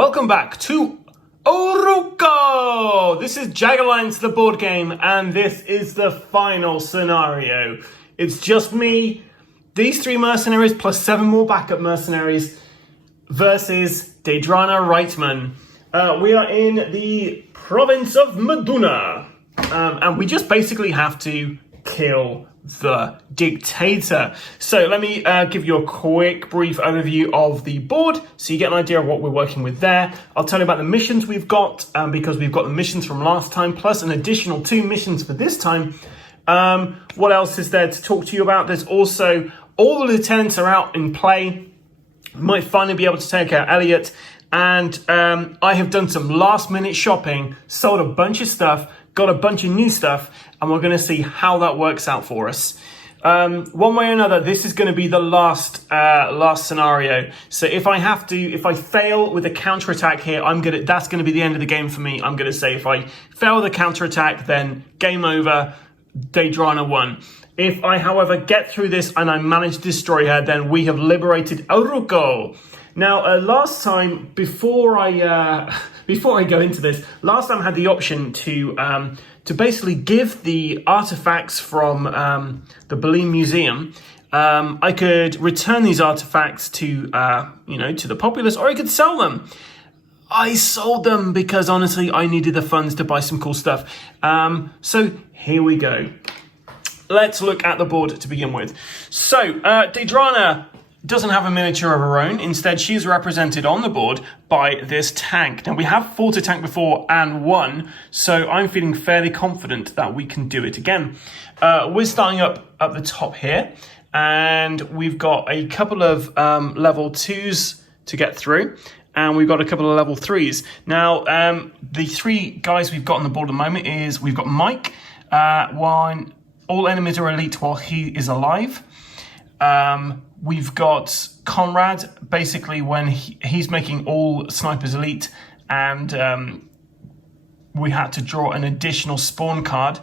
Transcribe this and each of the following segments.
Welcome back to Alrrrrrruco! This is Jagged Alliance the Boardgame, and this is the final scenario. It's just me, these 3 mercenaries, plus 7 more backup mercenaries, versus Deidranna Reitman. We are in the province of Meduna, and we just basically have to kill the dictator. So let me give you a quick brief overview of the board so you get an idea of what we're working with there. I'll tell you about the missions we've got, because we've got the missions from last time plus an additional 2 missions for this time. What else is there to talk to you about? There's also all the lieutenants are out in play. Might finally be able to take out Elliot, and I have done some last minute shopping, sold a bunch of stuff, got a bunch of new stuff, and we're going to see how that works out for us. One way or another, this is going to be the last scenario. So if I fail with a counterattack here, that's going to be the end of the game for me. I'm going to say if I fail with a counterattack, then game over, Deidranna won. If I, however, get through this and I manage to destroy her, then we have liberated Alrrrrrruco. Now, last time, before I go into this, last time I had the option to basically give the artifacts from the Berlin Museum. I could return these artifacts to the populace, or I could sell them. I sold them because honestly, I needed the funds to buy some cool stuff. So here we go. Let's look at the board to begin with. So Deidranna doesn't have a miniature of her own. Instead, she is represented on the board by this tank. Now, we have fought a tank before and won, so I'm feeling fairly confident that we can do it again. We're starting up at the top here, and we've got a couple of level 2s to get through, and we've got a couple of level 3s. Now, the 3 guys we've got on the board at the moment is we've got Mike. All enemies are elite while he is alive. We've got Conrad, basically when he's making all snipers elite, and we had to draw an additional spawn card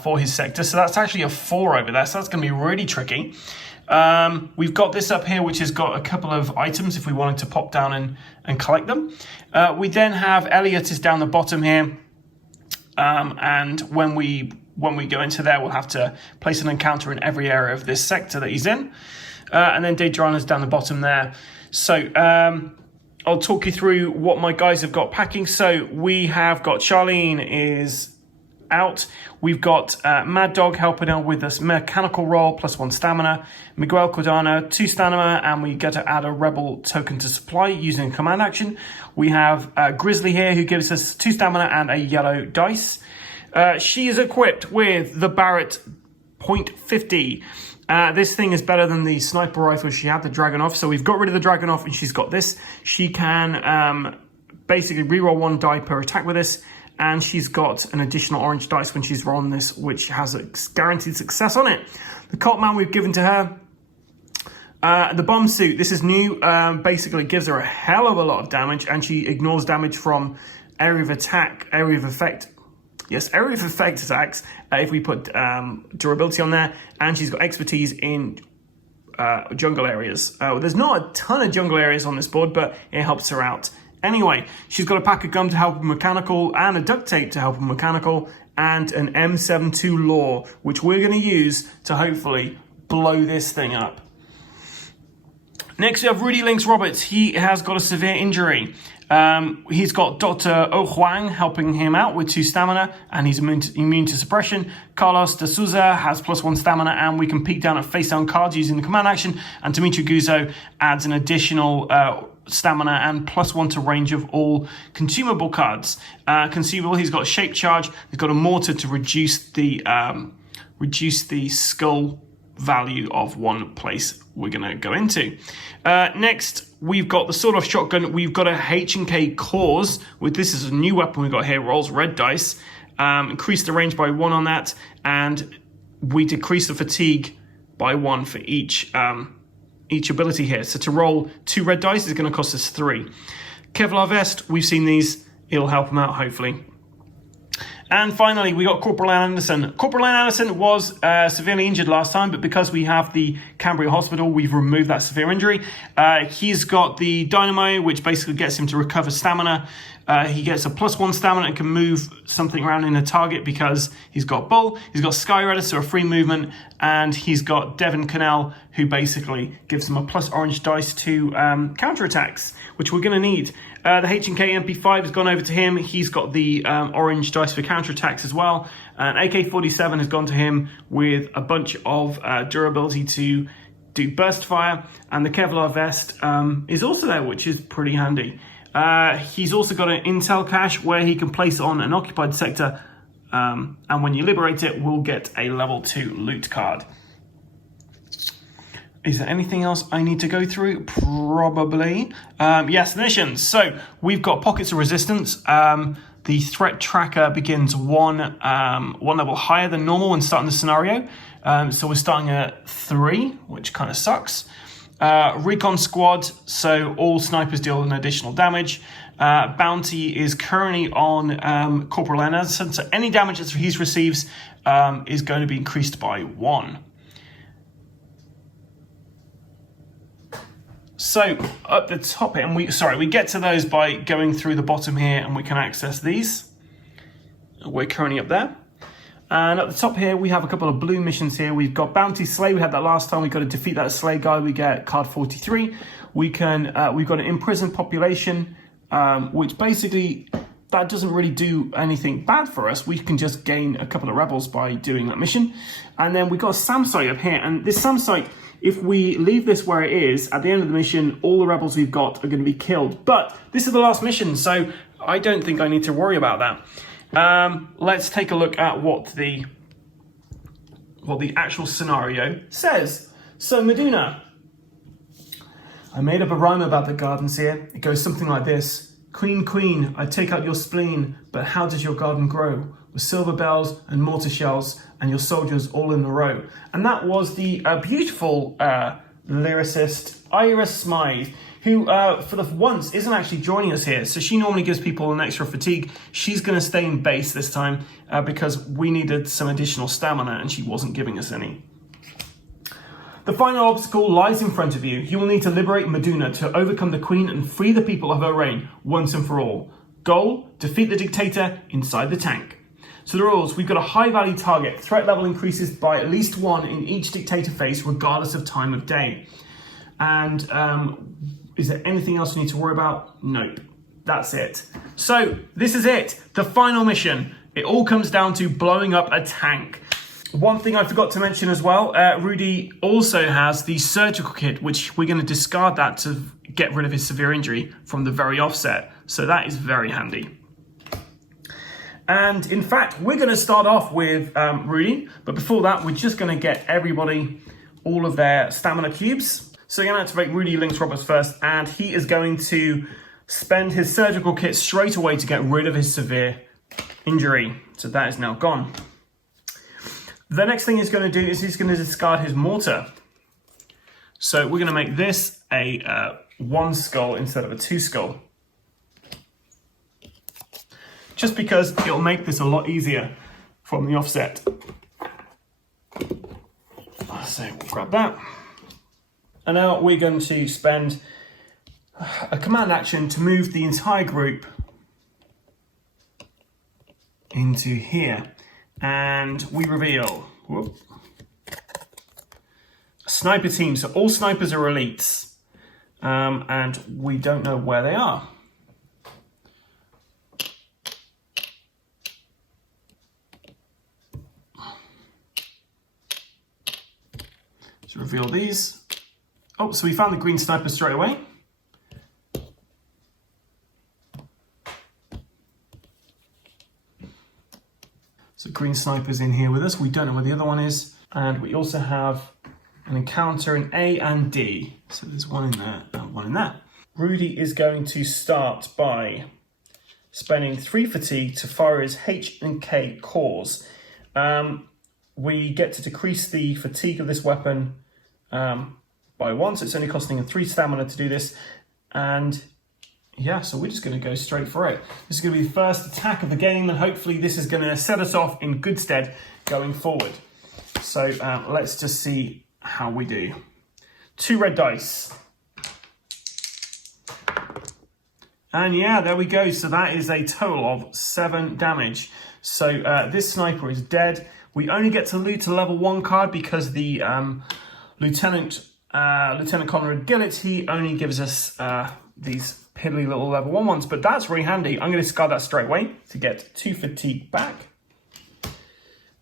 for his sector. So that's actually a 4 over there, so that's going to be really tricky. We've got this up here, which has got a couple of items if we wanted to pop down and collect them. We then have Elliot is down the bottom here, and when we go into there, we'll have to place an encounter in every area of this sector that he's in. And then Deidranna's down the bottom there. So I'll talk you through what my guys have got packing. So we have got Charlene is out. We've got Mad Dog helping out with this mechanical roll, +1 stamina. Miguel Cordana, 2 stamina, and we get to add a rebel token to supply using a command action. We have Grizzly here, who gives us 2 stamina and a yellow dice. She is equipped with the Barrett .50. This thing is better than the sniper rifle she had, the Dragunov. So we've got rid of the Dragunov, and she's got this. She can basically reroll 1 die per attack with this, and she's got an additional orange dice when she's rolling this, which has a guaranteed success on it. The Cult Man we've given to her. The bomb suit, this is new, basically gives her a hell of a lot of damage, and she ignores damage from area of effect attacks if we put durability on there, and she's got expertise in jungle areas. There's not a ton of jungle areas on this board, but it helps her out. Anyway, she's got a pack of gum to help with mechanical, and a duct tape to help with mechanical, and an M72 Law, which we're going to use to hopefully blow this thing up. Next, we have Rudy Links Roberts. He has got a severe injury. He's got Dr. Oh Huang helping him out with 2 stamina, and he's immune to suppression. Carlos de Souza has +1 stamina, and we can peek down at face down cards using the command action. And Dimitri Guzzo adds an additional stamina and +1 to range of all consumable cards. Consumable, he's got a shape charge. He's got a mortar to reduce the skull value of one place we're going to go into. Next, we've got the sawed-off shotgun. We've got a H&K Cause. This is a new weapon we've got here. Rolls red dice. Increase the range by 1 on that, and we decrease the fatigue by 1 for each ability here. So to roll 2 red dice is going to cost us 3. Kevlar vest. We've seen these. It'll help them out, hopefully. And finally, we got Corporal Len Anderson. Corporal Len Anderson was severely injured last time, but because we have the Cambria Hospital, we've removed that severe injury. He's got the Dynamo, which basically gets him to recover stamina. He gets a +1 stamina and can move something around in a target because he's got Bull, he's got Skyrudder, so a free movement, and he's got Devon Cannell, who basically gives him a +orange dice to counterattacks, which we're going to need. The H&K MP5 has gone over to him. He's got the orange dice for counterattacks as well. And AK-47 has gone to him with a bunch of durability to do burst fire. And the Kevlar vest is also there, which is pretty handy. He's also got an intel cache where he can place on an occupied sector. And when you liberate it, we'll get a level 2 loot card. Is there anything else I need to go through? Probably. Yes, missions. So we've got Pockets of Resistance. The threat tracker begins one level higher than normal when starting the scenario. So we're starting at 3, which kind of sucks. Recon Squad, so all snipers deal an additional damage. Bounty is currently on Corporal Len Anderson, so any damage that he receives is going to be increased by 1. So up the top here, and we get to those by going through the bottom here, and we can access these. We're currently up there. And at the top here, we have a couple of blue missions here. We've got Bounty Slay. We had that last time. We've got to defeat that Slay guy. We get card 43. We've got an imprisoned population, which basically, that doesn't really do anything bad for us. We can just gain a couple of rebels by doing that mission. And then we've got a SAM site up here. And this SAM site, if we leave this where it is, at the end of the mission, all the rebels we've got are going to be killed. But this is the last mission, so I don't think I need to worry about that. Let's take a look at what the actual scenario says. So Meduna. I made up a rhyme about the gardens here. It goes something like this. Queen, queen, I take out your spleen, but how does your garden grow? With silver bells and mortar shells and your soldiers all in a row. And that was the beautiful lyricist Iris Smythe, who for the once isn't actually joining us here. So she normally gives people an extra fatigue. She's going to stay in base this time because we needed some additional stamina and she wasn't giving us any. The final obstacle lies in front of you. You will need to liberate Meduna to overcome the Queen and free the people of her reign once and for all. Goal, defeat the dictator inside the tank. So the rules, we've got a high value target. Threat level increases by at least 1 in each dictator phase, regardless of time of day. And is there anything else we need to worry about? Nope. That's it. So this is it. The final mission. It all comes down to blowing up a tank. One thing I forgot to mention as well, Rudy also has the surgical kit, which we're going to discard that to get rid of his severe injury from the very offset. So that is very handy. And in fact, we're going to start off with Rudy. But before that, we're just going to get everybody all of their stamina cubes. So you're going to activate Rudy Lynx Roberts first. And he is going to spend his surgical kit straight away to get rid of his severe injury. So that is now gone. The next thing he's going to do is he's going to discard his mortar. So we're going to make this a 1 skull instead of a 2 skull. Just because it'll make this a lot easier from the offset. So we'll grab that. And now we're going to spend a command action to move the entire group into here. And we reveal a sniper team. So all snipers are elites. And we don't know where they are. Let's reveal these. Oh, so we found the green sniper straight away. So green sniper's in here with us. We don't know where the other one is. And we also have an encounter in A and D. So there's one in there and one in there. Rudy is going to start by spending 3 fatigue to fire his H and K cores. We get to decrease the fatigue of this weapon by 1, so it's only costing him 3 stamina to do this. And yeah, so we're just going to go straight for it. This is going to be the first attack of the game, and hopefully this is going to set us off in good stead going forward. So let's just see how we do. 2 red dice. And yeah, there we go. So that is a total of 7 damage. So this sniper is dead. We only get to loot a level 1 card because the Lieutenant Conrad Gillett, he only gives us these piddly little level 1 ones, but that's really handy. I'm going to discard that straight away to get 2 fatigue back.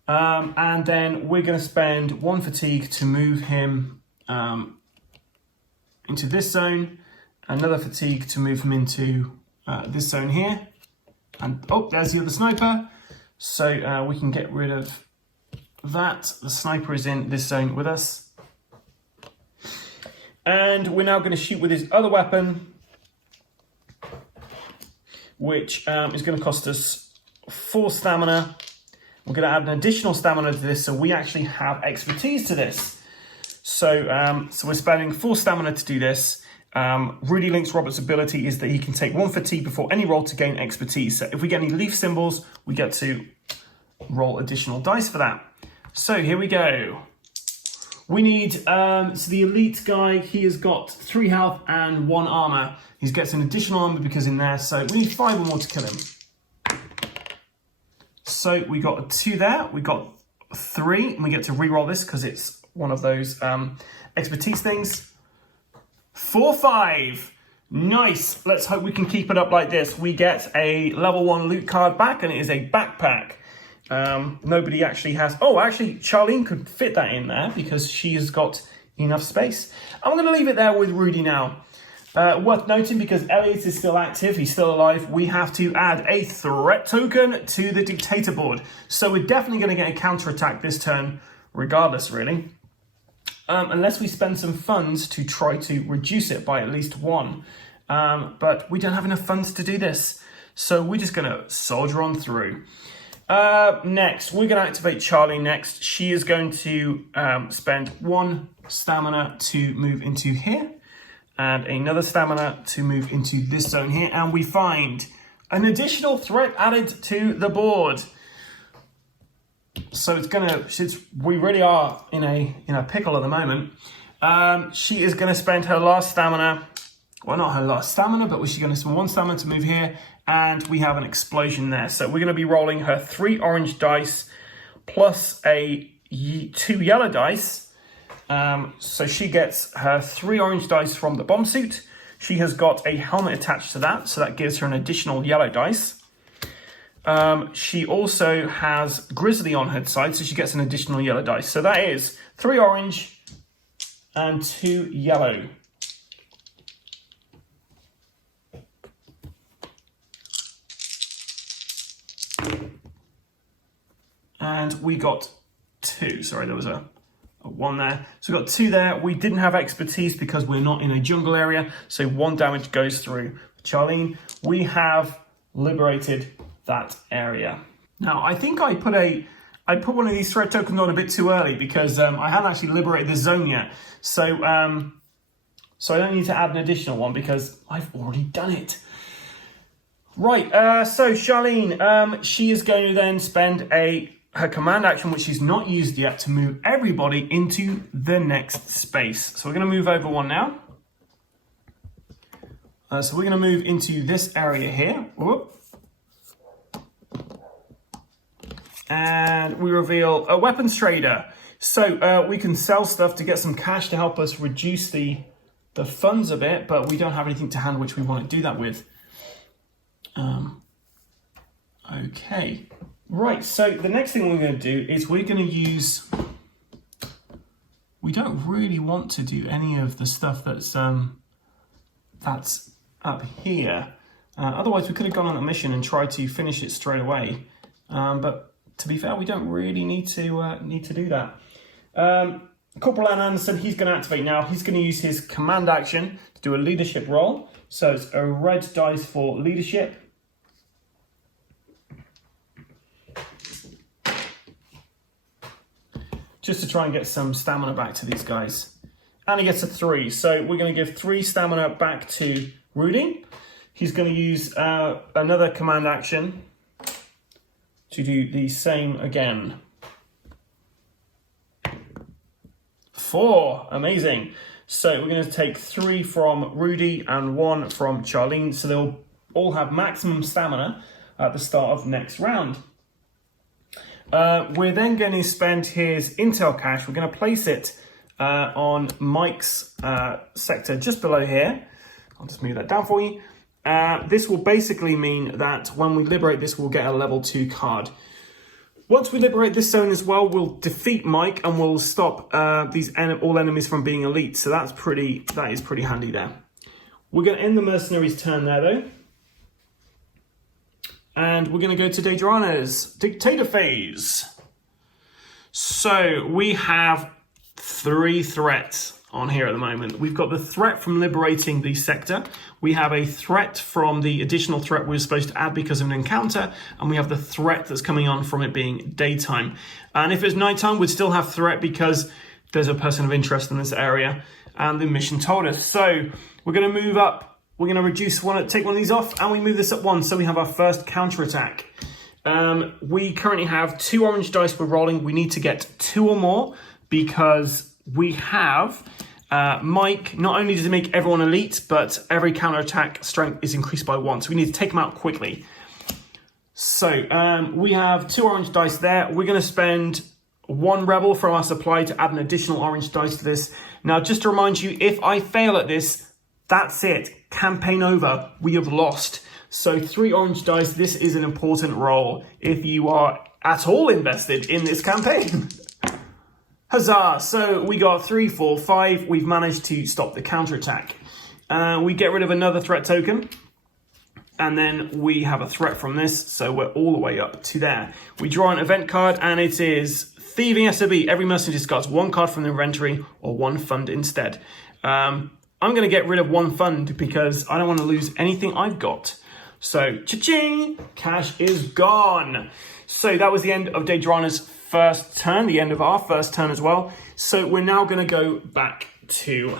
And then we're going to spend 1 fatigue to move him into this zone, another fatigue to move him into this zone here. And oh, there's the other sniper. So we can get rid of that. The sniper is in this zone with us. And we're now going to shoot with his other weapon, which is going to cost us 4 stamina. We're going to add an additional stamina to this, so we actually have expertise to this. So, so we're spending 4 stamina to do this. Rudy Links Robert's ability is that he can take 1 fatigue before any roll to gain expertise. So if we get any leaf symbols, we get to roll additional dice for that. So here we go. We need, so the elite guy, he has got 3 health and 1 armor. He gets an additional armor because in there, so we need 5 or more to kill him. So we got a 2 there, we got 3, and we get to re-roll this because it's one of those expertise things. 4, 5. Nice. Let's hope we can keep it up like this. We get a level 1 loot card back, and it is a backpack. Nobody actually has... Oh, actually, Charlene could fit that in there because she has got enough space. I'm going to leave it there with Rudy now. Worth noting, because Elliot is still active, he's still alive, we have to add a threat token to the dictator board. So we're definitely going to get a counterattack this turn, regardless, really. Unless we spend some funds to try to reduce it by at least 1. But we don't have enough funds to do this. So we're just going to soldier on through. Next, we're going to activate Charlie next. She is going to spend 1 stamina to move into here. And another stamina to move into this zone here. And we find an additional threat added to the board. So it's gonna, we really are in a pickle at the moment. She is gonna spend her last stamina, well, not her last stamina, but she's gonna spend 1 stamina to move here, and we have an explosion there. So we're gonna be rolling her 3 orange dice plus 2 yellow dice. So she gets her 3 orange dice from the bomb suit. She has got a helmet attached to that, so that gives her an additional yellow dice. She also has Grizzly on her side, so she gets an additional yellow dice. So that is 3 orange and 2 yellow. And we got 2. Sorry, there was a 1 there. So we got 2 there. We didn't have expertise because we're not in a jungle area, so 1 damage goes through. Charlene, we have liberated that area. Now, I think I put one of these threat tokens on a bit too early because I hadn't actually liberated this zone yet. So, so I don't need to add an additional one because I've already done it. Right, so Charlene, she is going to then spend her command action, which she's not used yet, to move everybody into the next space. So we're going to move over 1 now. So we're going to move into this area here. Whoop. And we reveal a weapons trader. So we can sell stuff to get some cash to help us reduce the funds a bit, but we don't have anything to hand which we want to do that with. Okay. Right, so the next thing we're going to do is we're going to use... We don't really want to do any of the stuff that's up here. Otherwise, we could have gone on a mission and tried to finish it straight away. But to be fair, we don't really need to do that. Corporal Len Anderson, he's going to activate now. He's going to use his command action to do a leadership roll. So it's a red dice for leadership. Just to try and get some stamina back to these guys. And he gets a 3. So we're going to give 3 stamina back to Rudy. he's going to use another command action to do the same again. 4, amazing. So we're going to take 3 from Rudy and 1 from Charlene, so they'll all have maximum stamina at the start of next round. We're then going to spend his intel cache. We're going to place it on Mike's sector just below here. I'll just move that down for you. This will basically mean that when we liberate this, we'll get a level 2 card. Once we liberate this zone as well, we'll defeat Mike and we'll stop all enemies from being elite. So that is pretty handy there. We're going to end the mercenaries' turn there though. And we're going to go to Deidranna's dictator phase. So we have 3 threats on here at the moment. We've got the threat from liberating the sector. We have a threat from the additional threat we were supposed to add because of an encounter. And we have the threat that's coming on from it being daytime. And if it's nighttime, we'd still have threat because there's a person of interest in this area. And the mission told us. So we're going to move up. We're going to take one of these off, and we move this at 1. So we have our first counterattack. We currently have 2 orange dice we're rolling. We need to get 2 or more because we have Mike. Not only does it make everyone elite, but every counterattack strength is increased by 1. So we need to take them out quickly. So we have 2 orange dice there. We're going to spend 1 rebel from our supply to add an additional orange dice to this. Now, just to remind you, if I fail at this, that's it. Campaign over. We have lost. So 3 orange dice. This is an important roll if you are at all invested in this campaign. Huzzah! So we got 3, 4, 5. We've managed to stop the counterattack. We get rid of another threat token. And then we have a threat from this. So we're all the way up to there. We draw an event card and it is Thieving SOB. Every mercenary discards 1 card from the inventory or 1 fund instead. I'm going to get rid of 1 fund because I don't want to lose anything I've got. So, cha-ching! Cash is gone. So that was the end of Deidranna's first turn, the end of our first turn as well. So we're now going to go back to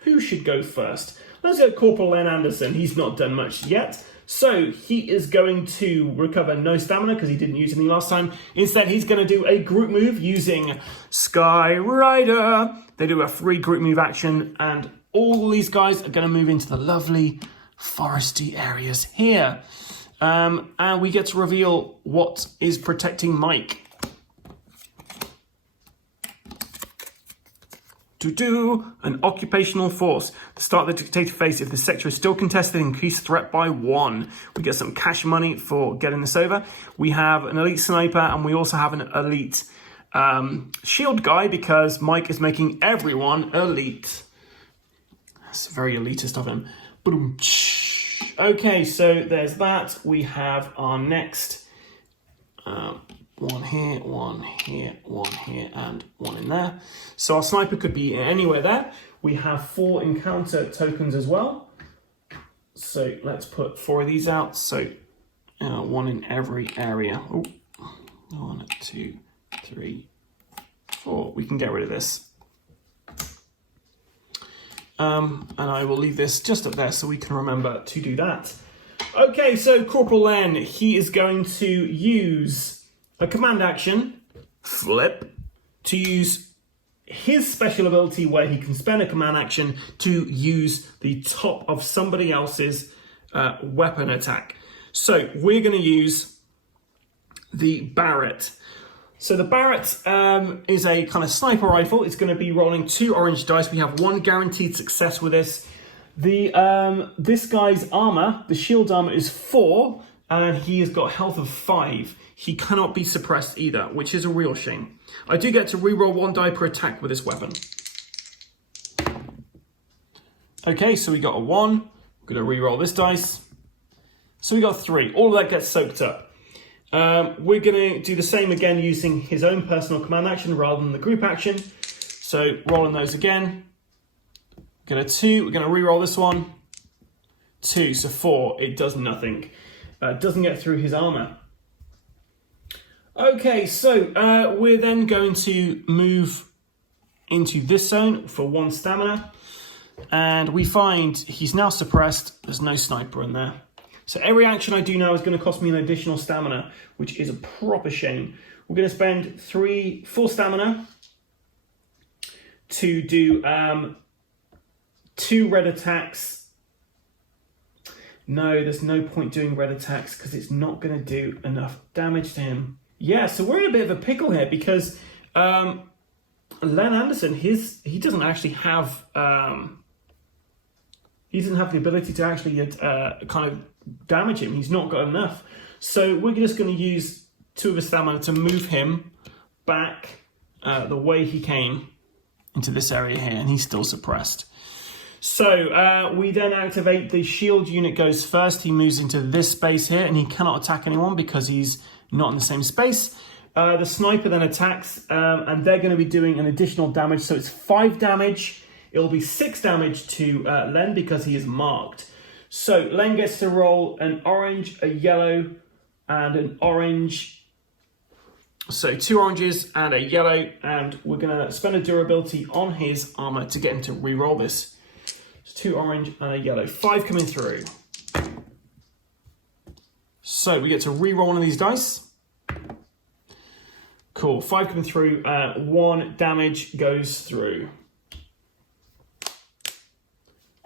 who should go first. Let's go Corporal Len Anderson. He's not done much yet. So he is going to recover no stamina because he didn't use any last time. Instead, he's going to do a group move using Sky Rider. They do a free group move action and all these guys are going to move into the lovely foresty areas here. And we get to reveal what is protecting Mike. An occupational force. To start the dictator phase, if the sector is still contested, increase threat by 1. We get some cash money for getting this over. We have an elite sniper and we also have an elite shield guy because Mike is making everyone elite. That's very elitist of him. Okay, so there's that. We have our next 1 here, 1 here, 1 here, and 1 in there. So our sniper could be anywhere there. We have 4 encounter tokens as well. So let's put 4 of these out. So 1 in every area. Oh, 1, 2, 3, 4. We can get rid of this. And I will leave this just up there so we can remember to do that. Okay, so Corporal Len, he is going to use a command action, flip, to use his special ability where he can spend a command action to use the top of somebody else's weapon attack. So we're going to use the Barrett. So the Barrett is a kind of sniper rifle. It's going to be rolling 2 orange dice. We have 1 guaranteed success with this. This guy's armor, the shield armor, is 4, and he has got health of 5. He cannot be suppressed either, which is a real shame. I do get to reroll 1 die per attack with this weapon. Okay, so we got a 1. I'm going to reroll this dice. So we got 3. All of that gets soaked up. We're going to do the same again using his own personal command action rather than the group action. So rolling those again. Get a 2. We're going to re-roll this one. 2, so 4. It does nothing. Doesn't get through his armor. Okay, so we're then going to move into this zone for 1 stamina. And we find he's now suppressed. There's no sniper in there. So every action I do now is going to cost me an additional stamina, which is a proper shame. We're going to spend 4 stamina to do 2 red attacks. No, there's no point doing red attacks because it's not going to do enough damage to him. Yeah, so we're in a bit of a pickle here because Len Anderson, he doesn't actually have he doesn't have the ability to actually kind of damage him. He's not got enough. So we're just going to use 2 of his stamina to move him back the way he came into this area here, and he's still suppressed. So we then activate the shield unit goes first. He moves into this space here, and he cannot attack anyone because he's not in the same space. The sniper then attacks, and they're going to be doing an additional damage. So it's 5 damage. It'll be 6 damage to Len because he is marked. So Len gets to roll an orange, a yellow, and an orange. So 2 oranges and a yellow, and we're going to spend a durability on his armor to get him to re-roll this. So 2 orange and a yellow. 5 coming through. So we get to re-roll one of these dice. Cool. 5 coming through. 1 damage goes through.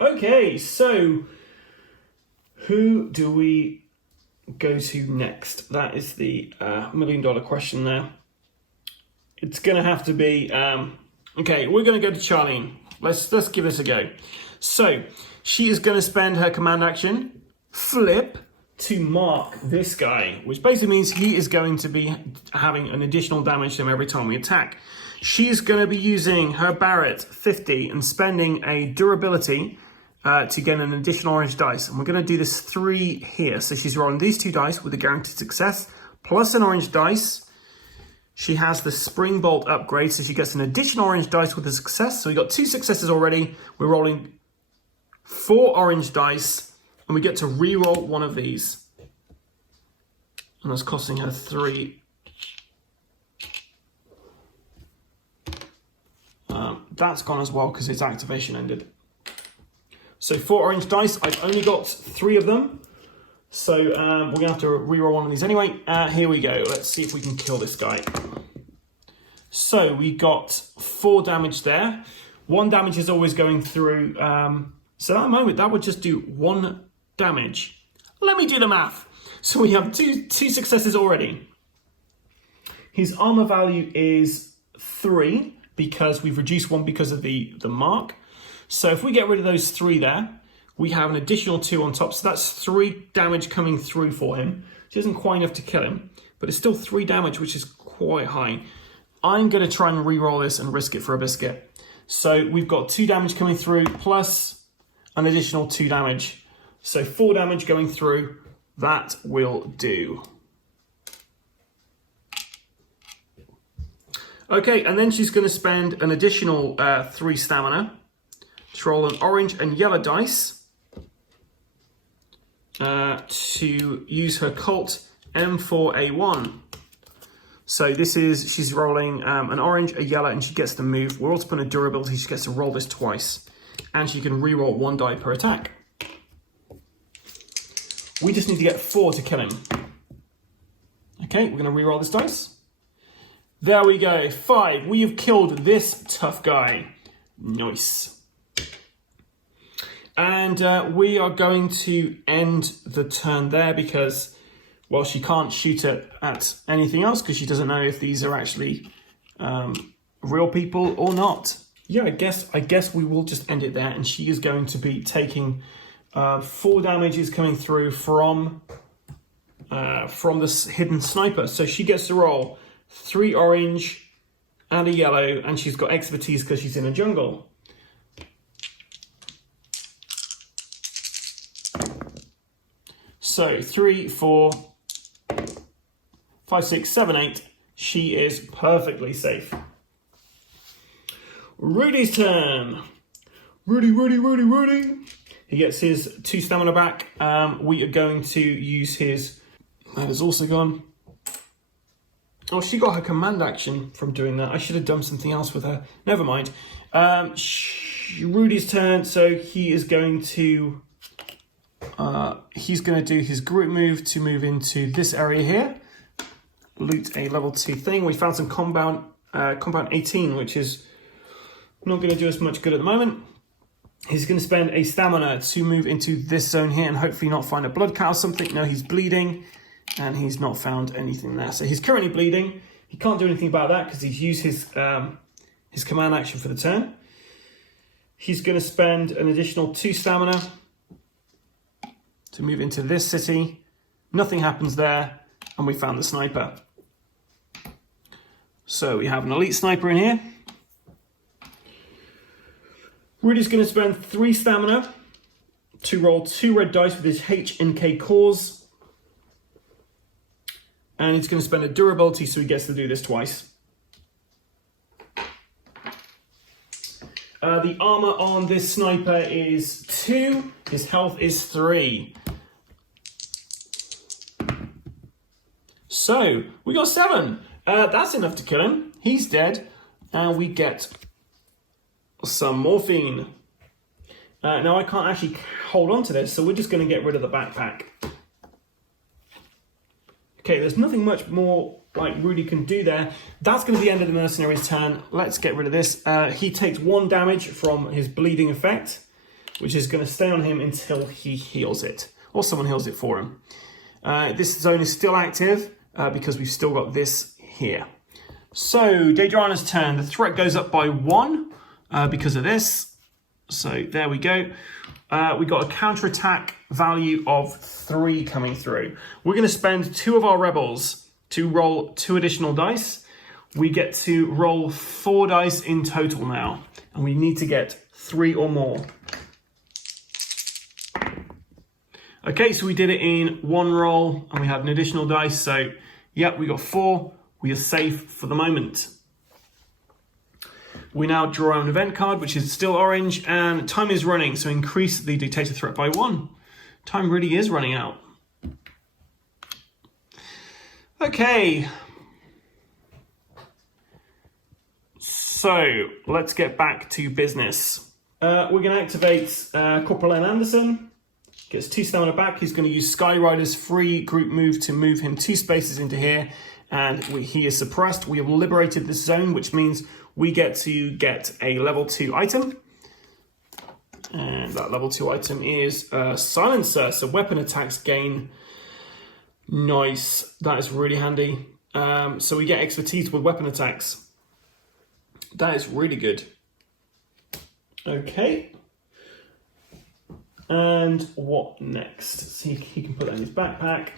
Okay, so who do we go to next? That is the $1 million question there. It's going to have to be... okay, we're going to go to Charlene. Let's give this a go. So she is going to spend her command action, flip, to mark this guy, which basically means he is going to be having an additional damage to him every time we attack. She's going to be using her Barrett 50 and spending a durability to get an additional orange dice. And we're going to do this 3 here. So she's rolling these 2 dice with a guaranteed success, plus an orange dice. She has the spring bolt upgrade, so she gets an additional orange dice with a success. So we got 2 successes already. We're rolling 4 orange dice, and we get to re-roll one of these. And that's costing her 3. That's gone as well because its activation ended. So 4 orange dice, I've only got 3 of them. So we're going to have to re-roll one of these anyway. Here we go. Let's see if we can kill this guy. So we got 4 damage there. 1 damage is always going through. So at the moment, that would just do 1 damage. Let me do the math. So we have two successes already. His armor value is 3 because we've reduced 1 because of the mark. So if we get rid of those 3 there, we have an additional 2 on top. So that's 3 damage coming through for him, which isn't quite enough to kill him, but it's still 3 damage, which is quite high. I'm going to try and re-roll this and risk it for a biscuit. So we've got 2 damage coming through plus an additional 2 damage. So 4 damage going through. That will do. Okay, and then she's going to spend an additional 3 stamina to roll an orange and yellow dice to use her Colt M4A1. So this is, she's rolling an orange, a yellow, and she gets to move. We're also putting a durability, she gets to roll this twice. And she can re-roll 1 die per attack. We just need to get 4 to kill him. Okay, we're going to re-roll this dice. There we go, 5. We have killed this tough guy. Nice. And we are going to end the turn there because, well, she can't shoot at anything else because she doesn't know if these are actually real people or not. Yeah, I guess we will just end it there, and she is going to be taking 4 damages coming through from this hidden sniper. So she gets to roll 3 orange and a yellow, and she's got expertise because she's in a jungle. So 3, 4, 5, 6, 7, 8. She is perfectly safe. Rudy's turn. Rudy. He gets his 2 stamina back. We are going to use his... That is also gone. Oh, she got her command action from doing that. I should have done something else with her. Never mind. Rudy's turn, so he is going to do his group move to move into this area here. Loot a level 2 thing. We found some compound 18, which is not going to do us much good at the moment. He's going to spend a stamina to move into this zone here and hopefully not find a blood cat or something. No, he's bleeding and he's not found anything there. So he's currently bleeding. He can't do anything about that because he's used his command action for the turn. He's going to spend an additional 2 stamina to move into this city. Nothing happens there, and we found the sniper. So we have an elite sniper in here. Rudy's going to spend 3 stamina to roll 2 red dice with his H and K cores. And he's going to spend a durability, so he gets to do this twice. The armor on this sniper is 2. His health is 3. So, we got 7. That's enough to kill him. He's dead. And we get some morphine. Now, I can't actually hold on to this, so we're just going to get rid of the backpack. Okay, there's nothing much more like Rudy can do there. That's going to be the end of the mercenary's turn. Let's get rid of this. He takes 1 damage from his bleeding effect, which is going to stay on him until he heals it, or someone heals it for him. This zone is still active because we've still got this here. So, Deidranna's turn. The threat goes up by 1 because of this. So, there we go. We got a counterattack value of 3 coming through. We're going to spend 2 of our rebels to roll 2 additional dice. We get to roll 4 dice in total now, and we need to get 3 or more. Okay, so we did it in 1 roll, and we had an additional dice, so yeah, we got 4. We are safe for the moment. We now draw an event card, which is still orange, and time is running, so increase the dictator threat by 1. Time really is running out. Okay. So, let's get back to business. We're going to activate Corporal Len Anderson. Gets 2 stamina back. He's going to use Skyrider's free group move to move him 2 spaces into here, and he is suppressed. We have liberated this zone, which means we get to get a level 2 item. And that level 2 item is Silencer, so weapon attacks gain. Nice, that is really handy. So we get expertise with weapon attacks. That is really good. Okay. And what next? So he can put that in his backpack.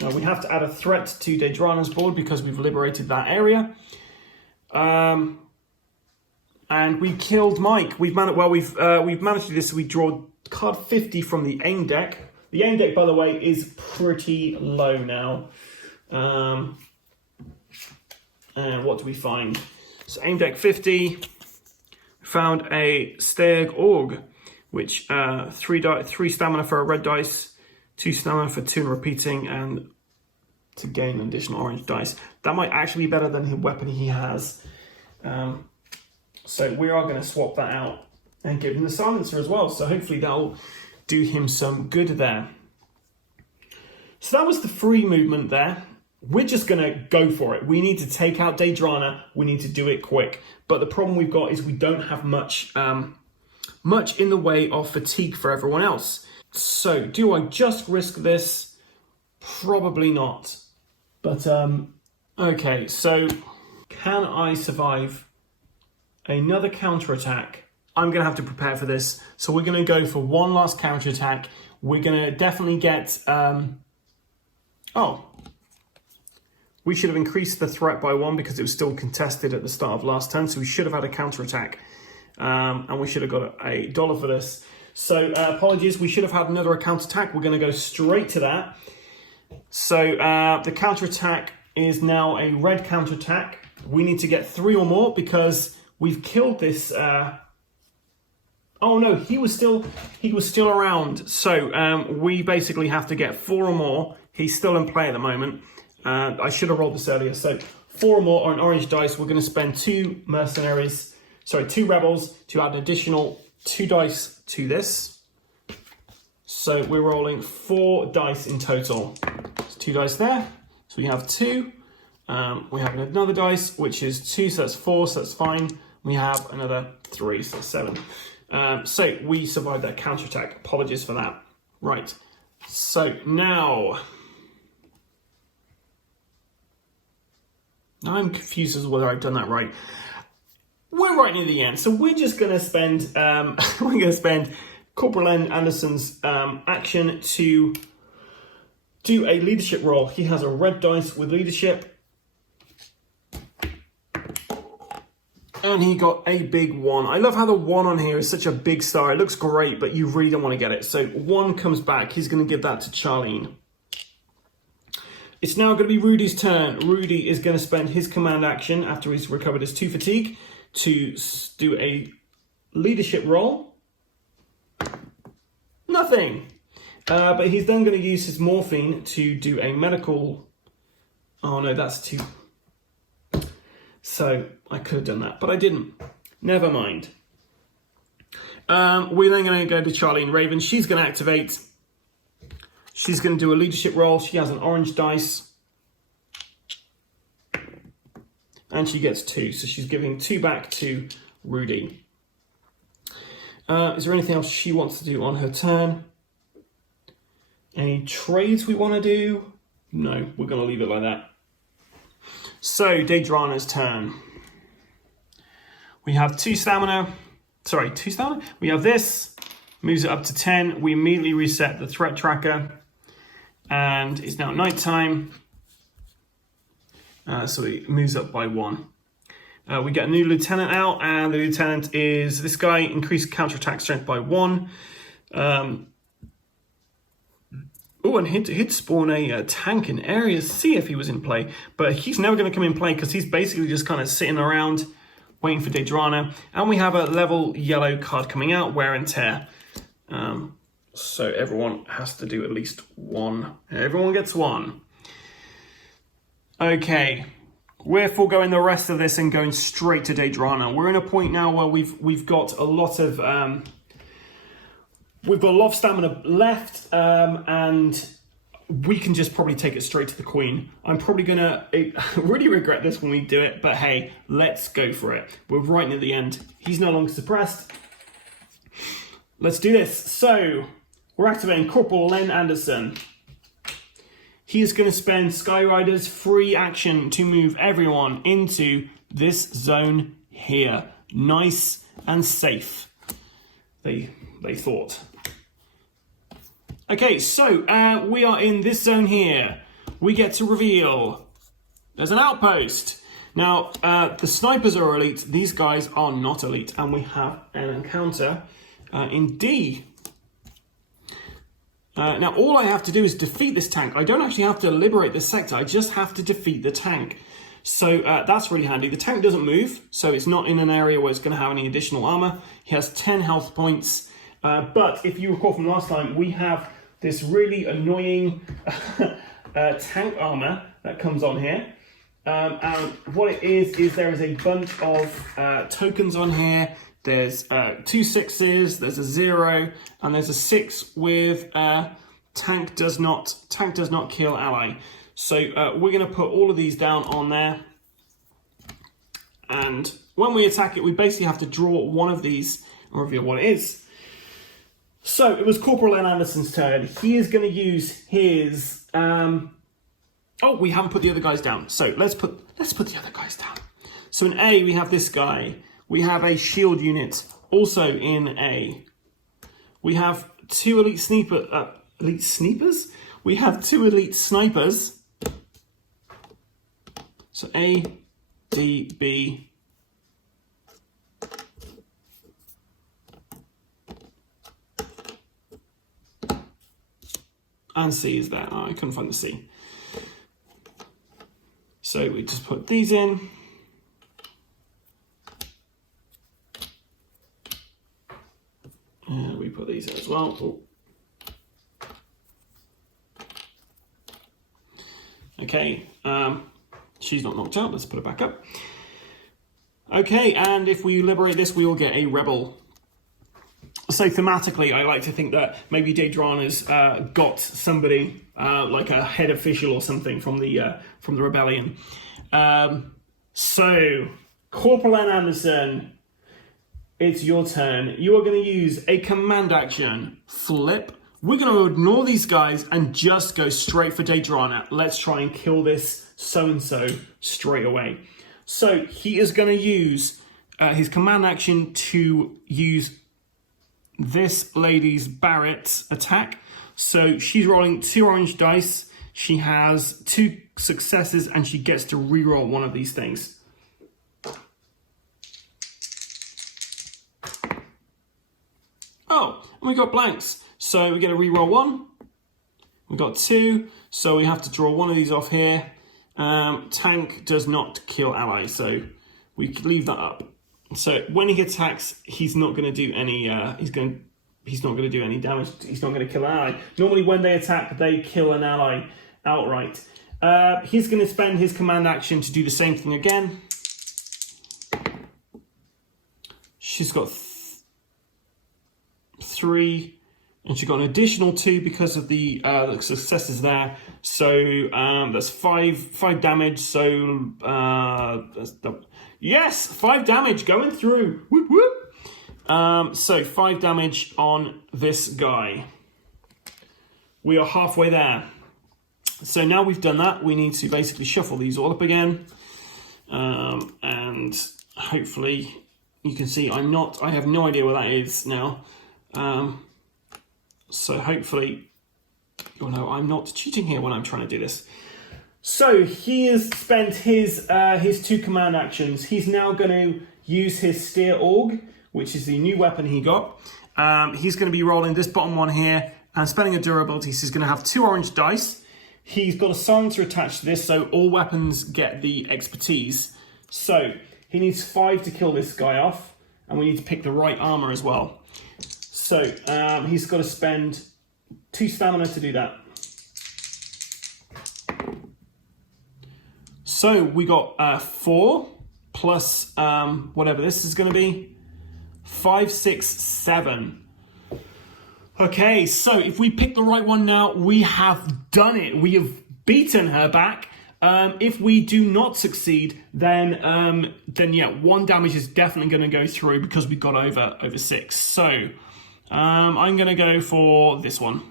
Now we have to add a threat to Deidranna's board because we've liberated that area. And we killed Mike. We've managed to do this. So we draw card 50 from the aim deck. The aim deck, by the way, is pretty low now. And what do we find? So aim deck 50. Found a Stag Org, which 3 stamina for a red dice, 2 stamina for 2 and repeating, and to gain an additional orange dice. That might actually be better than the weapon he has. So we are going to swap that out and give him the silencer as well. So hopefully that'll do him some good there. So that was the free movement there. We're just going to go for it. We need to take out Deidranna. We need to do it quick. But the problem we've got is we don't have much in the way of fatigue for everyone else. So do I just risk this? Probably not. But, okay, so can I survive another counterattack? I'm going to have to prepare for this. So we're going to go for 1 last counterattack. We're going to definitely get... we should have increased the threat by 1 because it was still contested at the start of last turn. So we should have had a counterattack. And we should have got $1 for this. So apologies, we should have had another counterattack. We're going to go straight to that. So the counterattack is now a red counterattack. We need to get 3 or more because we've killed this. Oh no, he was still around. So we basically have to get 4 or more. He's still in play at the moment. I should have rolled this earlier. So 4 or more on orange dice. We're going to spend 2 mercenaries. two rebels to add an additional 2 dice to this. So we're rolling 4 dice in total. There's 2 dice there. So we have 2. We have another dice, which is 2, so that's 4, so that's fine. We have another 3, so that's 7. So we survived that counterattack. Apologies for that. Right. So now I'm confused as to whether I've done that right. We're right near the end, so we're just going to spend Corporal Len Anderson's action to do a leadership roll. He has a red dice with leadership, and he got a big 1. I love how the 1 on here is such a big star. It looks great, but you really don't want to get it. So 1 comes back. He's going to give that to Charlene. It's now going to be Rudy's turn. Rudy is going to spend his command action after he's recovered his 2 fatigue to do a leadership roll. Nothing. But he's then going to use his morphine to do a medical... Oh no, that's too... So I could have done that, but I didn't. Never mind. We're then going to go to Charlene Raven. She's going to activate. She's going to do a leadership roll. She has an orange dice. And she gets 2. So she's giving 2 back to Rudy. Is there anything else she wants to do on her turn? Any trades we want to do? No, we're going to leave it like that. So, Deidranna's turn. We have 2 stamina. Sorry, 2 stamina? We have this. Moves it up to 10. We immediately reset the threat tracker. And it's now nighttime. So it moves up by 1. We get a new lieutenant out, and the lieutenant is this guy. Increased counterattack strength by 1. Oh, and he'd spawn a tank in Area C if he was in play. But he's never going to come in play because he's basically just kind of sitting around waiting for Deidranna. And we have a level yellow card coming out, Wear and Tear. So everyone has to do at least 1. Everyone gets 1. Okay. We're foregoing the rest of this and going straight to Deidranna. We're in a point now where we've got a lot of... We've got a lot of stamina left, and we can just probably take it straight to the Queen. I'm probably going to really regret this when we do it, but hey, let's go for it. We're right near the end. He's no longer suppressed. Let's do this. So, we're activating Corporal Len Anderson. He is going to spend Skyrider's free action to move everyone into this zone here. Nice and safe, they thought. Okay, so we are in this zone here. We get to reveal there's an outpost. Now, the snipers are elite. These guys are not elite. And we have an encounter in D. Now, all I have to do is defeat this tank. I don't actually have to liberate this sector. I just have to defeat the tank. So that's really handy. The tank doesn't move, so it's not in an area where it's going to have any additional armor. He has 10 health points. But if you recall from last time, we have this really annoying tank armor that comes on here. And what it is there is a bunch of tokens on here. There's 2 6s, there's a 0, and there's a 6 with tank does not kill ally. So we're going to put all of these down on there. And when we attack it, we basically have to draw one of these and reveal what it is. So it was Corporal Len Anderson's turn. He is going to use his... Oh, we haven't put the other guys down. So let's put the other guys down. So in A, we have this guy. We have a shield unit also in A. We have 2 elite snipers. We have 2 elite snipers. So A, D, B. And C is there. Oh, I couldn't find the C. So we just put these in. And we put these in as well. Oh. Okay, she's not knocked out. Let's put her back up. Okay, and if we liberate this, we will get a rebel. So thematically, I like to think that maybe Deidranna's got somebody like a head official or something from the rebellion. So, Corporal Len Anderson, it's your turn. You are going to use a command action, flip. We're going to ignore these guys and just go straight for Deidranna. Let's try and kill this so-and-so straight away. So he is going to use his command action to use this lady's Barrett attack. So she's rolling 2 orange dice. She has 2 successes and she gets to reroll one of these things. Oh, and we got blanks. So we get a reroll 1. We got 2. So we have to draw one of these off here. Tank does not kill allies, so we could leave that up. So when he attacks, he's not going to do any. He's not going to do any damage. He's not going to kill an ally. Normally, when they attack, they kill an ally outright. He's going to spend his command action to do the same thing again. She's got 3. And she got an additional 2 because of the successes there. So that's 5 damage. So yes, 5 damage going through. Whoop, whoop. So 5 damage on this guy. We are halfway there. So now we've done that, we need to basically shuffle these all up again. And hopefully you can see I have no idea where that is now. So hopefully, you'll know I'm not cheating here when I'm trying to do this. So he has spent his 2 command actions. He's now going to use his Steer Org, which is the new weapon he got. He's going to be rolling this bottom one here and spending a durability. So he's going to have 2 orange dice. He's got a silencer attached to this, so all weapons get the expertise. So he needs 5 to kill this guy off, and we need to pick the right armor as well. So he's got to spend 2 stamina to do that. So we got 4 plus whatever this is going to be. 5, 6, 7. Okay, so if we pick the right one now, we have done it. We have beaten her back. If we do not succeed, then yeah, 1 damage is definitely going to go through because we got over 6. So I'm going to go for this one.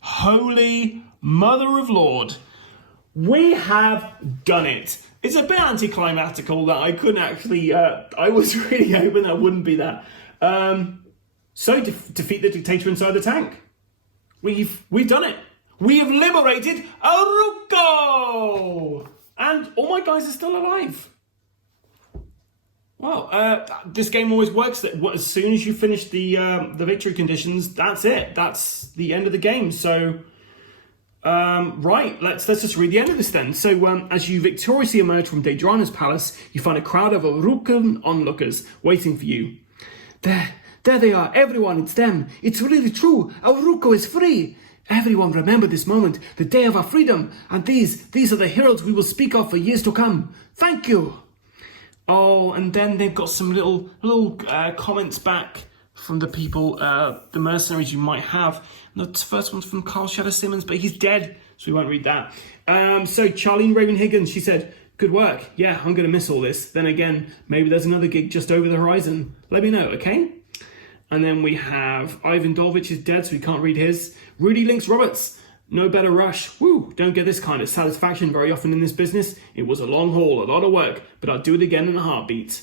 Holy Mother of Lord. We have done it. It's a bit anticlimactical that I couldn't actually, I was really hoping that wouldn't be that. So defeat the dictator inside the tank. We've done it. We have liberated Alrrrrrruco! And all my guys are still alive. Well, this game always works that as soon as you finish the victory conditions, that's it. That's the end of the game. So, right, let's just read the end of this then. So, as you victoriously emerge from Deidranna's palace, you find a crowd of Alrrrrrucan onlookers waiting for you. There they are, everyone, it's them. It's really true, Alrrrrruco is free. Everyone remember this moment, the day of our freedom, and these are the heroes we will speak of for years to come. Thank you. Oh, and then they've got some little comments back from the people, the mercenaries you might have. And the first one's from Carl Shadow Simmons, but he's dead, so we won't read that. So Charlene Raven Higgins, she said, good work. Yeah, I'm going to miss all this. Then again, maybe there's another gig just over the horizon. Let me know, okay? And then we have Ivan Dolvich is dead, so we can't read his. Rudy Links Roberts, no better rush. Woo, don't get this kind of satisfaction very often in this business. It was a long haul, a lot of work, but I'd do it again in a heartbeat.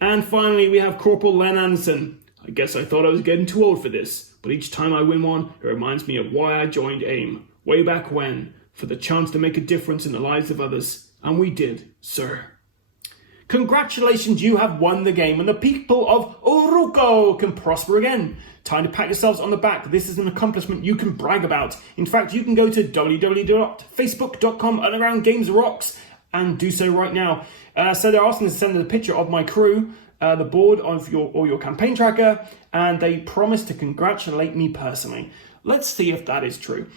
And finally, we have Corporal Len Anderson. I guess I thought I was getting too old for this, but each time I win one, it reminds me of why I joined AIM, way back when, for the chance to make a difference in the lives of others. And we did, sir. Congratulations, you have won the game, and the people of Alrrrrruco can prosper again. Time to pat yourselves on the back. This is an accomplishment you can brag about. In fact, you can go to www.facebook.com/undergroundgamesrocks and do so right now. So they're asking us to send a picture of my crew, the board of your campaign tracker, and they promised to congratulate me personally. Let's see if that is true.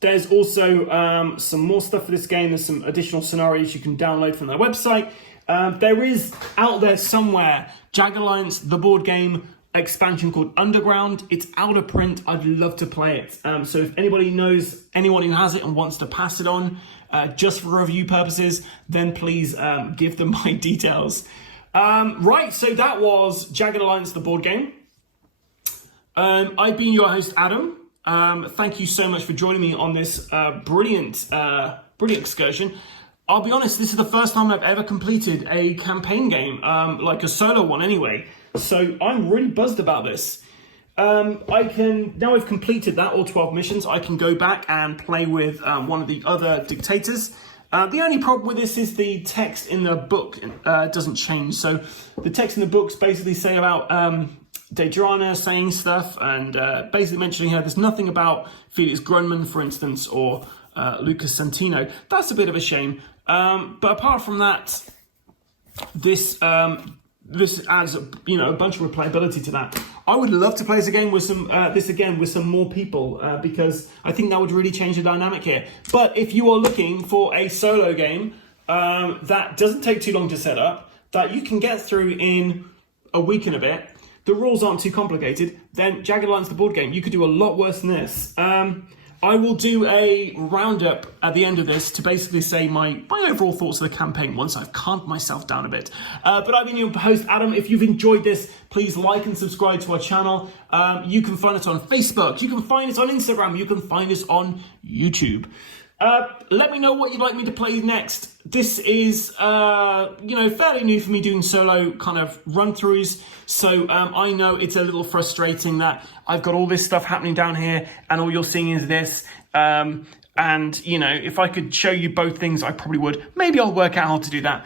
There's also some more stuff for this game. There's some additional scenarios you can download from their website. There is out there somewhere Jagged Alliance the board game expansion called Underground. It's out of print. I'd love to play it. So if anybody knows anyone who has it and wants to pass it on just for review purposes, then please give them my details. Right, so that was Jagged Alliance the board game. I've been your host, Adam. Thank you so much for joining me on this brilliant excursion. I'll be honest, this is the first time I've ever completed a campaign game, like a solo one anyway. So I'm really buzzed about this. Now I've completed that, all 12 missions, I can go back and play with one of the other dictators. The only problem with this is the text in the book doesn't change. So the text in the books basically say about Deidranna saying stuff and basically mentioning her. There's nothing about Felix Grunman, for instance, or Lucas Santino. That's a bit of a shame. But apart from that, this adds a bunch of replayability to that. I would love to play this again with some more people because I think that would really change the dynamic here. But if you are looking for a solo game that doesn't take too long to set up, that you can get through in a week and a bit, the rules aren't too complicated, then Jagged Alliance the board game, you could do a lot worse than this. I will do a roundup at the end of this to basically say my overall thoughts of the campaign once I've calmed myself down a bit. But I've been your host, Adam. If you've enjoyed this, please like and subscribe to our channel. You can find us on Facebook. You can find us on Instagram. You can find us on YouTube. Let me know what you'd like me to play next. This is, fairly new for me doing solo kind of run-throughs. So I know it's a little frustrating that I've got all this stuff happening down here and all you're seeing is this. And, if I could show you both things, I probably would. Maybe I'll work out how to do that.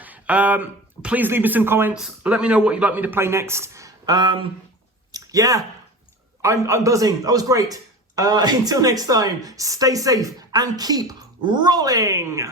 Please leave me some comments. Let me know what you'd like me to play next. I'm buzzing. That was great. Until next time, stay safe and keep rolling!